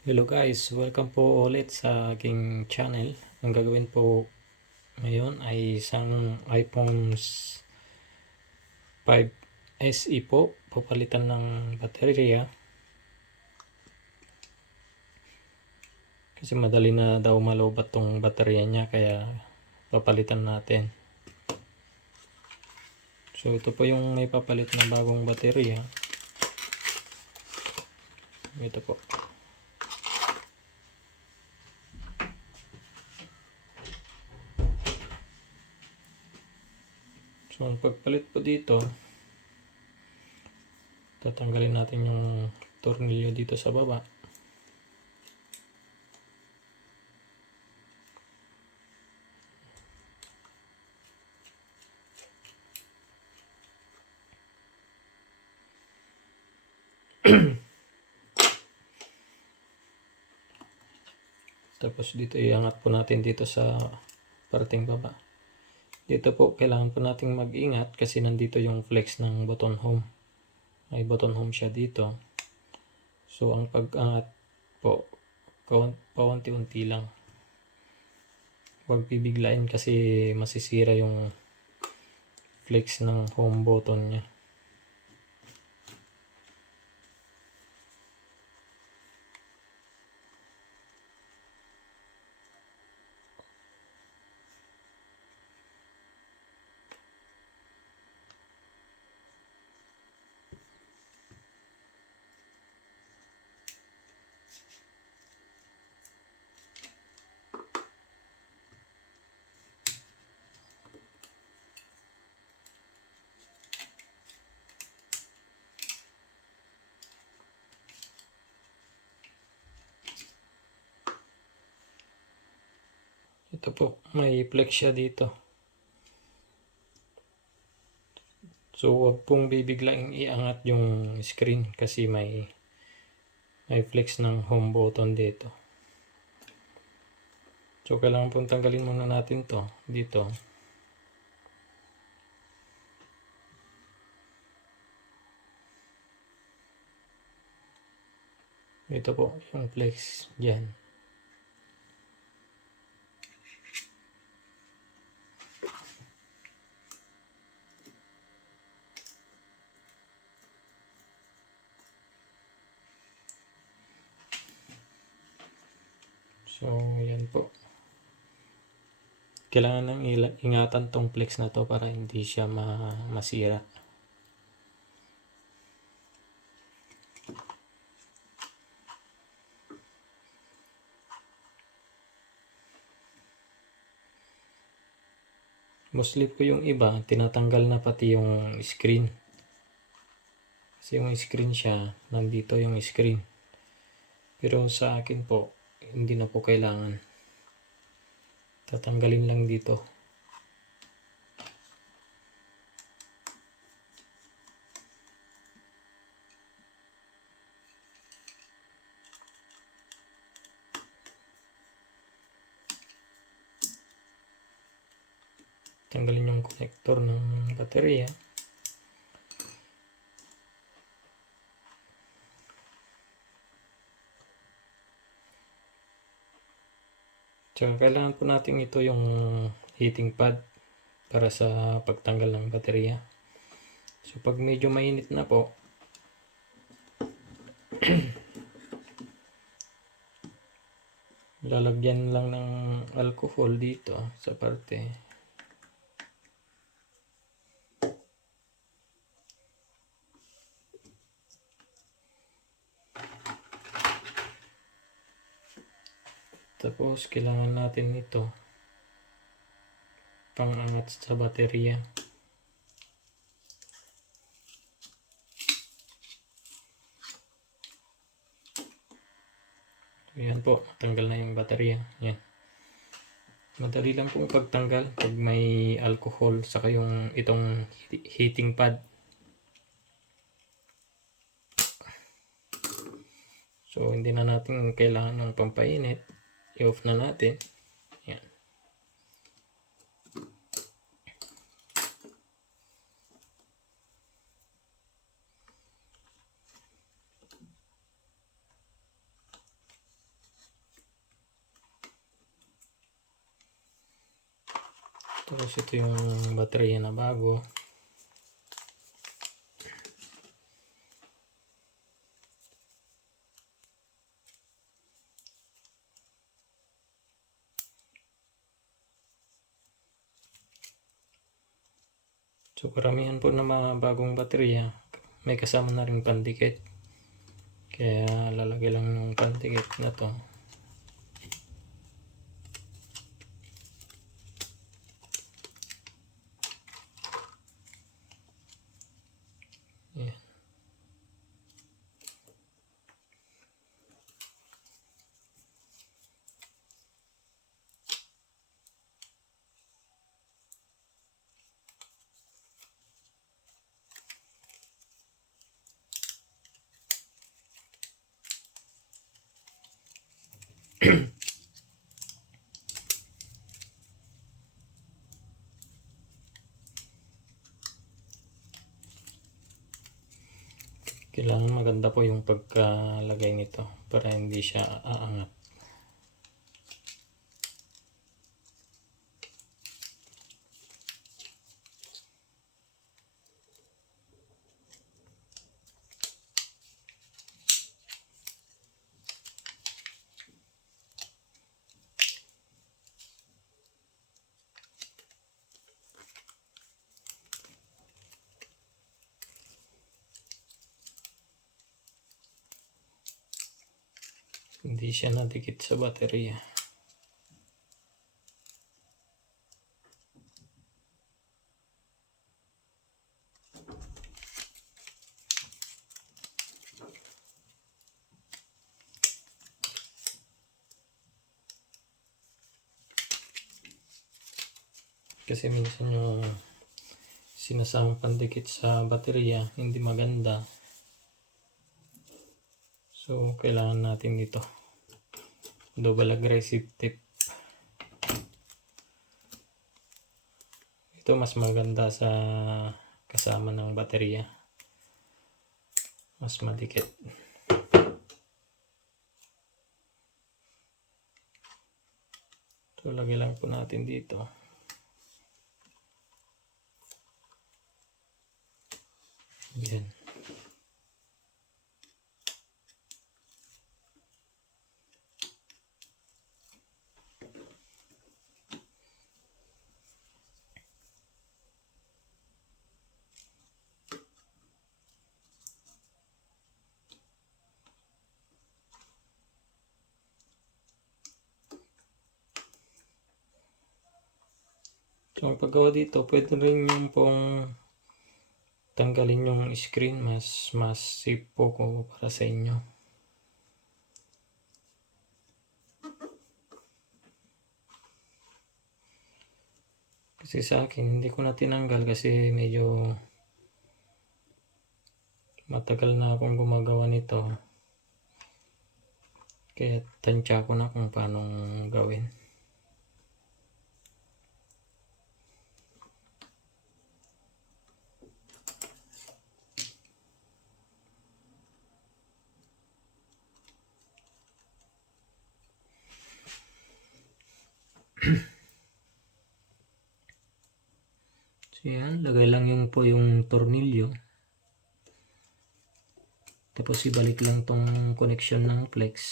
Hello guys, welcome po ulit sa aking channel. Ang gagawin po ngayon ay isang iPhone 5 SE po. Papalitan ng baterya kasi madali na daw malobat tong baterya niya, kaya papalitan natin. So ito po yung may papalit na bagong baterya. Ito po. So ang pagpalit po dito, tatanggalin natin yung tornilyo dito sa baba. Tapos dito iangat po natin dito sa parting baba. Dito po kailangan po nating mag-ingat kasi nandito yung flex ng button home. May button home siya dito. So ang pag-angat po, paunti-unti lang. Huwag bibiglain kasi masisira yung flex ng home button niya. Ito po, may flex siya dito. So huwag pong bibiglaing iangat yung screen kasi may flex ng home button dito. So kailangan pong tanggalin muna natin to dito. Ito po yung flex dyan. So yan po. Kailangan nang ingatan tong flex na to para hindi siya masira. Mostly po yung iba, tinatanggal na pati yung screen. Kasi yung screen siya, nandito yung screen. Pero sa akin po, hindi na po kailangan. Tatanggalin lang dito. Tanggalin yung connector ng baterya. Tsaka kailangan po natin ito yung heating pad para sa pagtanggal ng baterya. So pag medyo mainit na po, lalagyan lang ng alcohol dito sa parte. Tapos kailangan natin ito pang-angat sa baterya. Ayan po, tanggal na yung baterya. Yan. Madali lang pong pagtanggal pag may alcohol saka yung itong heating pad. So hindi na natin kailangan ng pampainit. I-off na natin. Yan. Tapos ito yung baterya na bago. So karamihan po ng mga bagong baterya may kasama na rin pandikit. Kaya lalagay lang ng pandikit na to. Ayan. Kailangan maganda po yung pagkalagay nito para hindi siya aangat. Hindi siya nadikit sa baterya. Kasi minsan yung sinasamang pandikit sa baterya hindi maganda. So kailangan natin dito double aggressive tape. Ito mas maganda sa kasama ng baterya. Mas madikit. So lagay lang po natin dito. Yan. So ang paggawa dito, pwede rin yung pong tanggalin yung screen, mas safe po ko para sa inyo. Kasi sa akin, hindi ko na tinanggal kasi medyo matagal na akong gumagawa nito. Kaya tansya ko na kung paano gawin. So yan, lagay lang yung po yung tornilyo. Tapos ibalik lang tong connection ng flex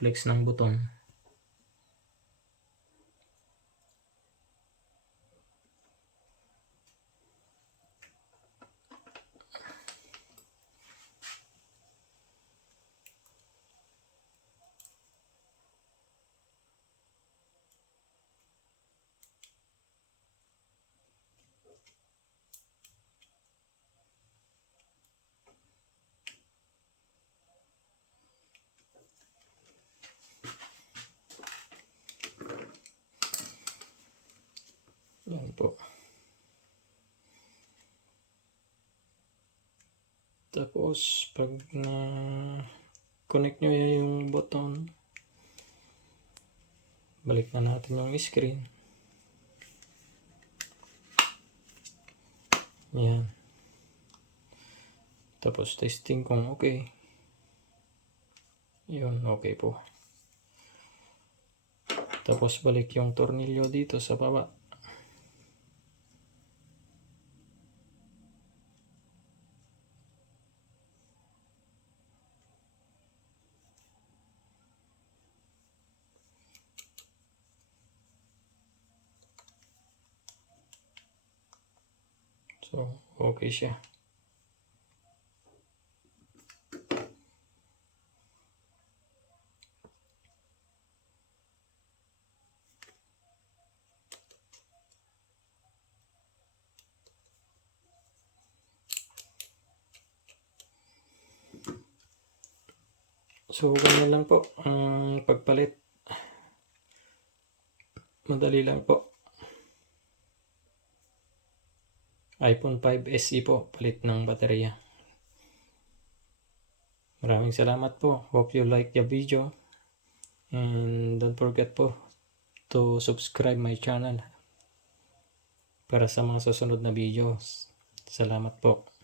ng buton. Yan po. Tapos pag na connect nyo yung button, balik na natin yung screen. Yan. Tapos testing kung okay. Yun, okay po. Tapos balik yung tornilyo dito sa baba. So, okay siya. So, ganyan lang po ang pagpalit. Madali lang po. iPhone 5 SE po, palit ng baterya. Maraming salamat po. Hope you like the video. And don't forget po to subscribe my channel para sa mga susunod na videos. Salamat po.